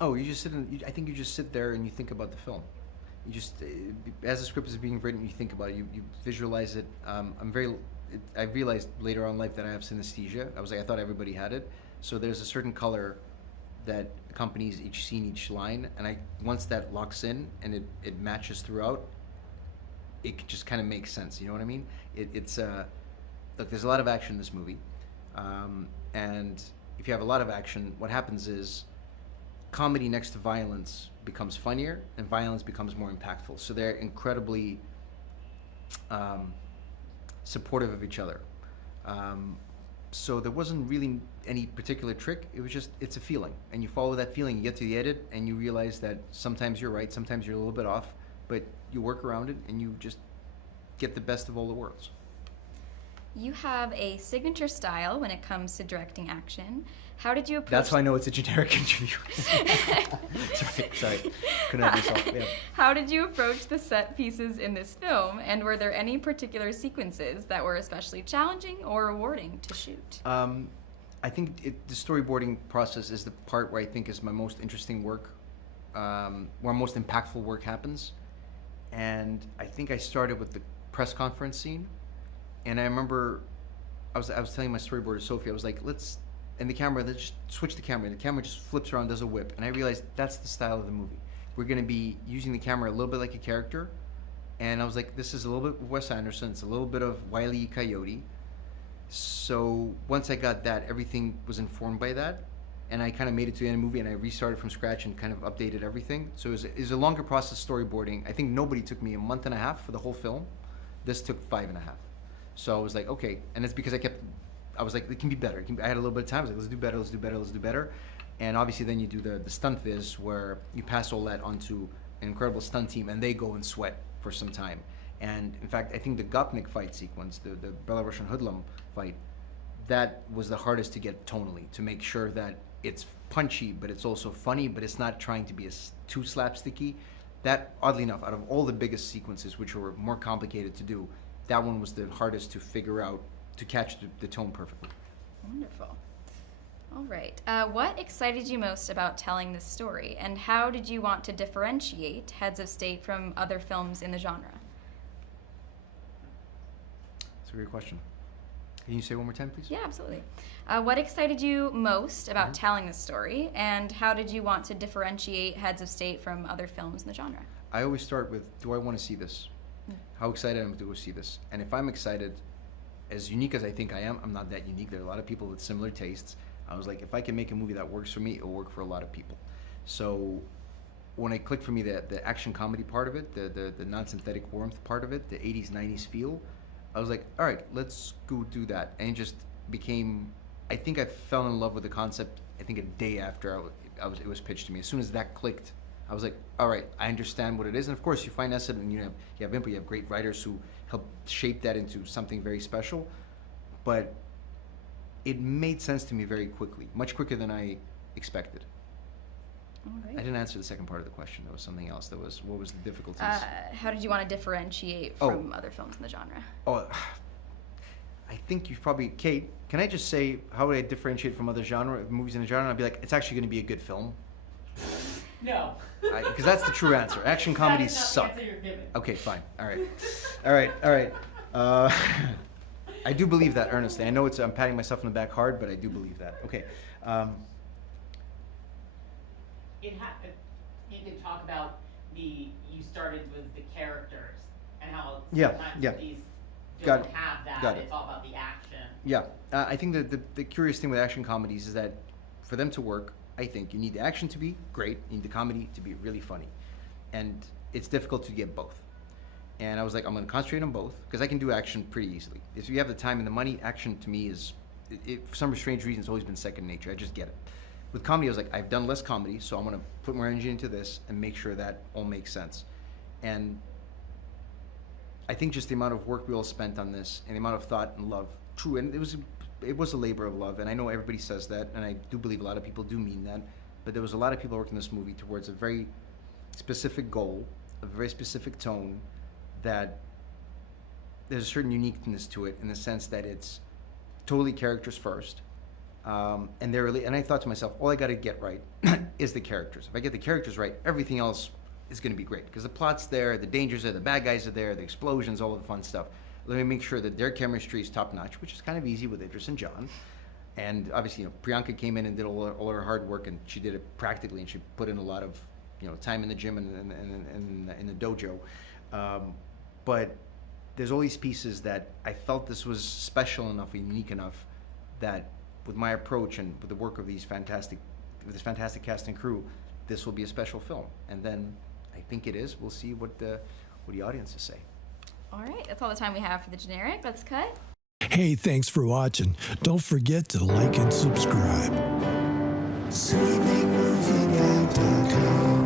Oh, you just sit I think you just sit there and you think about the film. You just, as the script is being written, you think about it. You visualize it. I realized later on in life that I have synesthesia. I thought everybody had it. So there's a certain color that accompanies each scene, each line, and once that locks in and it matches throughout, it just kind of makes sense. You know what I mean? Look, there's a lot of action in this movie, and if you have a lot of action, what happens is comedy next to violence becomes funnier, and violence becomes more impactful. So they're incredibly supportive of each other. So there wasn't really any particular trick. It was just, it's a feeling, and you follow that feeling. You get to the edit, and you realize that sometimes you're right, sometimes you're a little bit off, but you work around it, and you just get the best of all the worlds. You have a signature style when it comes to directing action. How did you approach... That's how I know it's a generic interview. Sorry. Couldn't help myself. Yeah. How did you approach the set pieces in this film, and were there any particular sequences that were especially challenging or rewarding to shoot? I think the storyboarding process is the part where I think is my most interesting work, where most impactful work happens. And I think I started with the press conference scene. And I remember I was telling my storyboarder Sophie, I was like, let's just switch the camera. And the camera just flips around, does a whip. And I realized that's the style of the movie. We're going to be using the camera a little bit like a character. And I was like, this is a little bit of Wes Anderson. It's a little bit of Wile E. Coyote. So once I got that, everything was informed by that. And I kind of made it to the end of the movie, and I restarted from scratch and kind of updated everything. So it was a longer process storyboarding. I think Nobody took me a month and a half for the whole film. This took 5.5. So I was like, okay, and it's because I was like, it can be better. I had a little bit of time. I was like, let's do better, let's do better, let's do better. And obviously then you do the stunt viz, where you pass all that onto an incredible stunt team, and they go and sweat for some time. And in fact, I think the Gopnik fight sequence, the Belarusian hoodlum fight, that was the hardest to get tonally, to make sure that it's punchy, but it's also funny, but it's not trying to be too slapsticky. That, oddly enough, out of all the biggest sequences, which were more complicated to do, that one was the hardest to figure out, to catch the tone perfectly. Wonderful. All right. What excited you most about telling this story, and how did you want to differentiate Heads of State from other films in the genre? That's a great question. Can you say it one more time, please? Yeah, absolutely. What excited you most about telling this story, and how did you want to differentiate Heads of State from other films in the genre? I always start with, do I want to see this? How excited am I to go see this? And if I'm excited, as unique as I think I am, I'm not that unique. There are a lot of people with similar tastes. I was like, if I can make a movie that works for me, it'll work for a lot of people. So when it clicked for me, the action comedy part of it, the non-synthetic warmth part of it, the 80s, 90s feel, I was like, all right, let's go do that. And it just became, I think I fell in love with the concept, I think a day after it was pitched to me. As soon as that clicked, I was like, all right, I understand what it is. And of course, you finesse it, and you have input, you have great writers who help shape that into something very special. But it made sense to me very quickly, much quicker than I expected. All right. I didn't answer the second part of the question. That was something else. What was the difficulties? How did you want to differentiate from other films in the genre? Oh, I think you've probably, Kate, can I just say, how would I differentiate from other movies in the genre? I'd be like, it's actually going to be a good film. No. Because that's the true answer. Action comedies suck. Okay, fine. All right. I do believe that, earnestly. I know I'm patting myself on the back hard, but I do believe that. Okay. You could talk about you started with the characters and how Yeah. these Got don't it. have that. Got it. It's all about the action. Yeah. I think the curious thing with action comedies is that for them to work, I think you need the action to be great, you need the comedy to be really funny. And it's difficult to get both. And I was like, I'm going to concentrate on both, because I can do action pretty easily. If you have the time and the money, action to me is, for some strange reason, it's always been second nature. I just get it. With comedy, I was like, I've done less comedy, so I'm going to put more energy into this and make sure that all makes sense. And I think just the amount of work we all spent on this, and the amount of thought and love, true, and it was a labor of love, and I know everybody says that, and I do believe a lot of people do mean that, but there was a lot of people working this movie towards a very specific goal, a very specific tone, that there's a certain uniqueness to it in the sense that it's totally characters first, And and I thought to myself, all I got to get right is the characters. If I get the characters right, everything else is going to be great because the plot's there, the dangers are, the bad guys are there, the explosions, all of the fun stuff. Let me make sure that their chemistry is top notch, which is kind of easy with Idris and John. And obviously, Priyanka came in and did all her hard work, and she did it practically, and she put in a lot of, time in the gym and in the dojo. But there's all these pieces that I felt this was special enough and unique enough that with my approach and with the work of this fantastic cast and crew, this will be a special film. And then I think it is. We'll see what the audiences say. All right, that's all the time we have for the generic. Let's cut. Hey, thanks for watching. Don't forget to like and subscribe. ScreamingMovieNight.com